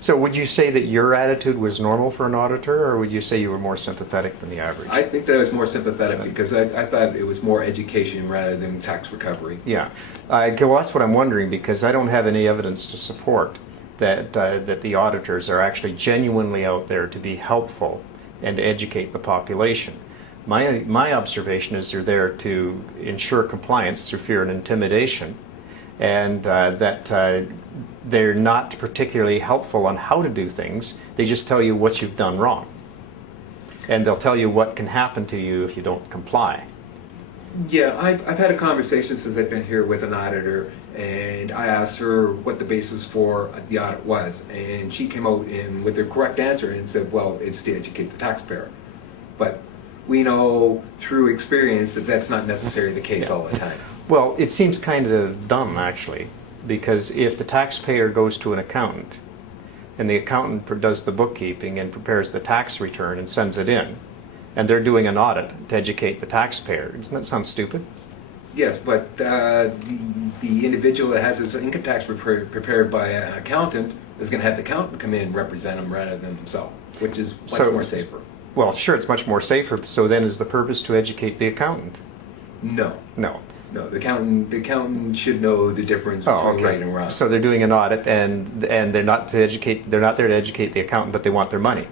So would you say that your attitude was normal for an auditor, or would you say you were more sympathetic than the average? I think that I was more sympathetic because I thought it was more education rather than tax recovery. Yeah. Well, that's what I'm wondering, because I don't have any evidence to support that, that the auditors are actually genuinely out there to be helpful and to educate the population. My observation is they're there to ensure compliance through fear and intimidation, and that they're not particularly helpful on how to do things. They just tell you what you've done wrong. And they'll tell you what can happen to you if you don't comply. Yeah, I've had a conversation since I've been here with an auditor, and I asked her what the basis for the audit was, and she came out with the correct answer and said, well, it's to educate the taxpayer. But we know through experience that that's not necessarily the case all the time. Well, it seems kind of dumb, actually, because if the taxpayer goes to an accountant, and the accountant does the bookkeeping and prepares the tax return and sends it in, and they're doing an audit to educate the taxpayer, doesn't that sound stupid? Yes, but the individual that has his income tax prepared by an accountant is going to have the accountant come in and represent him rather than himself, which is much more safer. Well, sure, it's much more safer. So then is the purpose to educate the accountant? No. No. No, the accountant should know the difference between right and wrong. So they're doing an audit, and they're not there to educate the accountant, but they want their money.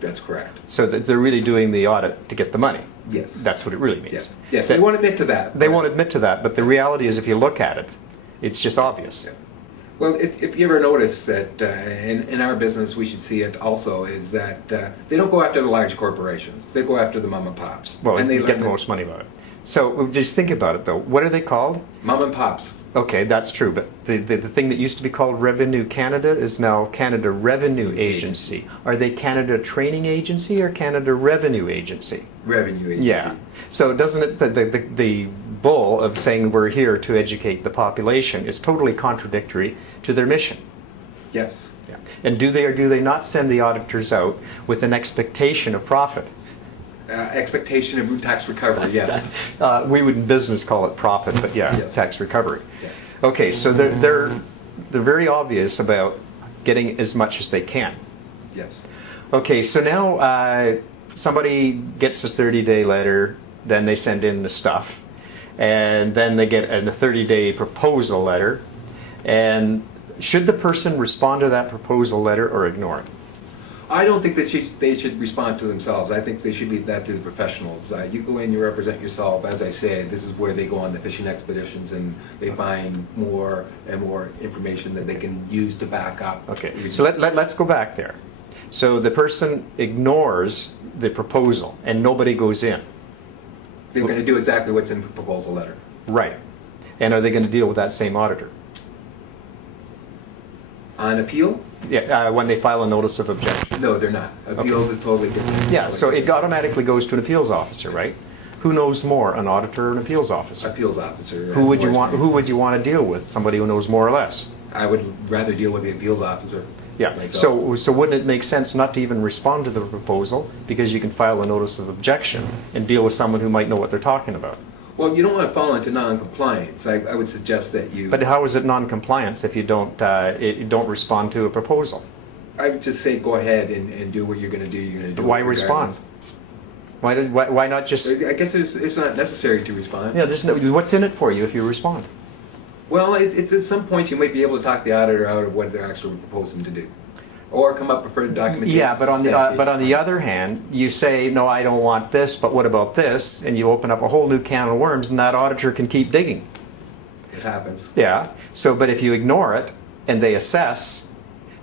That's correct. So that they're really doing the audit to get the money. Yes. That's what it really means. Yes. Yes. They won't admit to that. They won't admit to that, but the reality is, if you look at it, it's just obvious. Yeah. Well, if you ever notice that in our business, we should see it also, is that they don't go after the large corporations. They go after the mom and pops. Well, and they get the most money about it. So just think about it, though. What are they called? Mom and pops. Okay, that's true, but the thing that used to be called Revenue Canada is now Canada Revenue Agency. Are they Canada Training Agency or Canada Revenue Agency? Revenue Agency. Yeah. So doesn't it, the bull of saying we're here to educate the population is totally contradictory to their mission? Yes. Yeah. And do they or do they not send the auditors out with an expectation of profit? Expectation of tax recovery, yes. We would in business call it profit, but yeah, yes. Tax recovery. Yeah. Okay, so they're very obvious about getting as much as they can. Yes. Okay, so now somebody gets a 30-day letter, then they send in the stuff, and then they get a 30-day proposal letter. And should the person respond to that proposal letter or ignore it? I don't think that they should respond to themselves. I think they should leave that to the professionals. You go in, you represent yourself. As I said, this is where they go on the fishing expeditions and they find more and more information that they can use to back up. Okay, so let's go back there. So the person ignores the proposal and nobody goes in. They're going to do exactly what's in the proposal letter. Right. And are they going to deal with that same auditor? On appeal? Yeah, when they file a notice of objection. No, they're not. Appeals is totally different. Yeah, so it automatically goes to an appeals officer, right? Who knows more, an auditor or an appeals officer? Appeals officer. Who would you want to deal with? Somebody who knows more or less? I would rather deal with the appeals officer. Yeah. Myself. So wouldn't it make sense not to even respond to the proposal, because you can file a notice of objection and deal with someone who might know what they're talking about? Well, you don't want to fall into non-compliance. I would suggest that you... But how is it non-compliance if you don't respond to a proposal? I would just say go ahead and do what you're going to do. You're going to do. Why respond? Why not just... I guess it's not necessary to respond. Yeah, there's no... What's in it for you if you respond? Well, it's at some point you might be able to talk the auditor out of what they're actually proposing to do, or come up with further documentation. Yeah, but on the other hand, you say, no, I don't want this, but what about this? And you open up a whole new can of worms, and that auditor can keep digging. It happens. Yeah. So, but if you ignore it and they assess,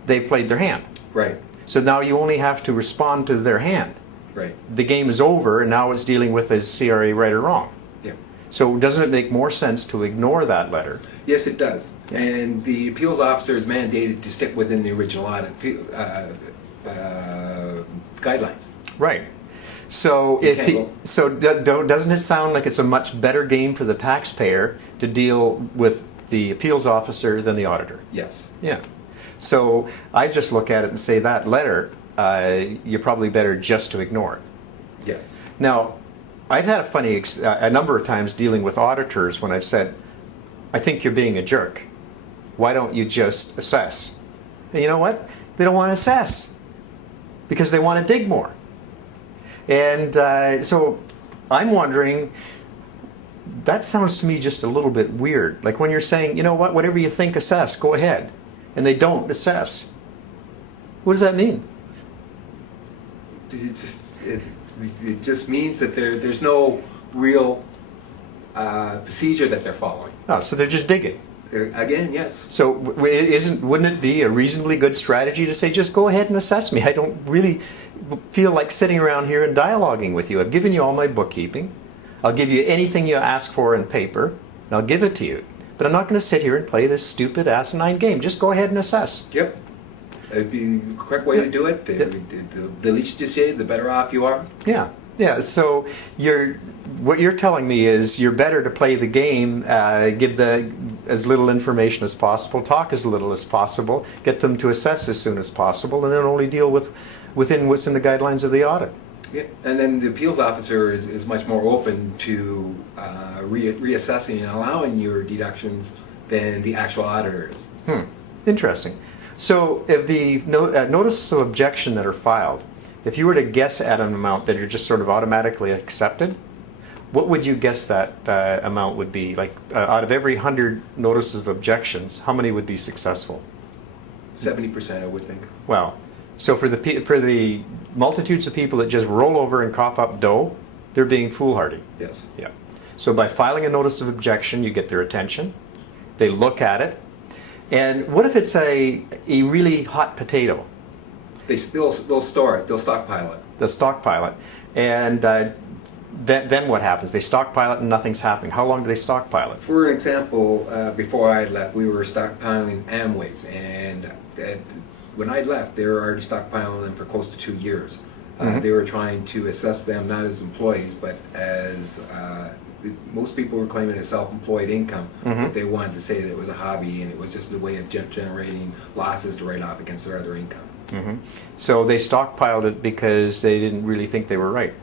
they've played their hand. Right. So now you only have to respond to their hand. Right. The game is over, and now it's dealing with is CRA right or wrong. Yeah. So doesn't it make more sense to ignore that letter? Yes, it does. Yeah. And the appeals officer is mandated to stick within the original audit guidelines. Right. So doesn't it sound like it's a much better game for the taxpayer to deal with the appeals officer than the auditor? Yes. Yeah. So I just look at it and say that letter, you're probably better just to ignore it. Yes. Now, I've had a number of times dealing with auditors when I've said, I think you're being a jerk. Why don't you just assess? And you know what? They don't want to assess because they want to dig more. And so I'm wondering, that sounds to me just a little bit weird. Like when you're saying, you know what, whatever you think, assess, go ahead. And they don't assess. What does that mean? It just means that there's no real procedure that they're following. Oh, so they're just digging. Again, yes. So wouldn't it be a reasonably good strategy to say, just go ahead and assess me? I don't really feel like sitting around here and dialoguing with you. I've given you all my bookkeeping. I'll give you anything you ask for in paper, and I'll give it to you. But I'm not going to sit here and play this stupid asinine game. Just go ahead and assess. Yep. It'd be the correct way to do it. The least you say, the better off you are. Yeah. Yeah, so what you're telling me is you're better to play the game, give as little information as possible, talk as little as possible, get them to assess as soon as possible, and then only deal within what's in the guidelines of the audit. Yeah, and then the appeals officer is much more open to reassessing and allowing your deductions than the actual auditor is. Interesting. So if the notice of objection that are filed, if you were to guess at an amount that are just sort of automatically accepted, what would you guess that amount would be? Like out of every 100 notices of objections, how many would be successful? 70%, I would think. Wow. So for the multitudes of people that just roll over and cough up dough, they're being foolhardy. Yes. Yeah. So by filing a notice of objection, you get their attention. They look at it. And what if it's a really hot potato? They'll store it. They'll stockpile it. They'll stockpile it. And then what happens? They stockpile it and nothing's happening. How long do they stockpile it? For an example, before I left, we were stockpiling Amways, and when I left, they were already stockpiling them for close to 2 years. They were trying to assess them not as employees, but as most people were claiming a self-employed income. But they wanted to say that it was a hobby, and it was just a way of generating losses to write off against their other income. So they stockpiled it because they didn't really think they were right.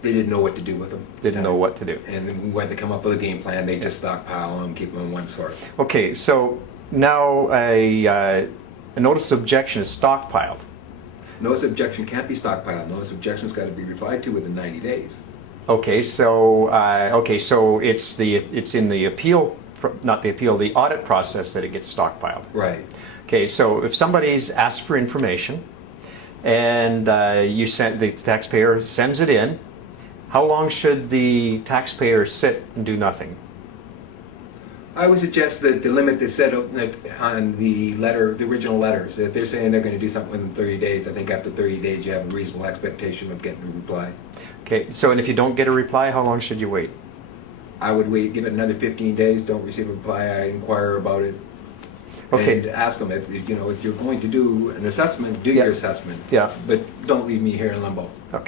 They didn't know what to do with them. They didn't know what to do. And when they come up with a game plan, they just stockpile them, keep them in one sort. Okay, so now a notice of objection is stockpiled. Notice of objection can't be stockpiled. Notice of objection's got to be replied to within 90 days. Okay, so it's in the appeal, not the appeal, the audit process that it gets stockpiled. Right. Okay, so if somebody's asked for information and the taxpayer sends it in, how long should the taxpayer sit and do nothing? I would suggest that the limit that's set on the letter, the original letters, that they're saying they're going to do something within 30 days. I think after 30 days you have a reasonable expectation of getting a reply. Okay, so and if you don't get a reply, how long should you wait? I would wait, give it another 15 days. Don't receive a reply. I inquire about it. Okay. And ask them if you're going to do an assessment, do your assessment. Yeah. But don't leave me here in limbo. Okay.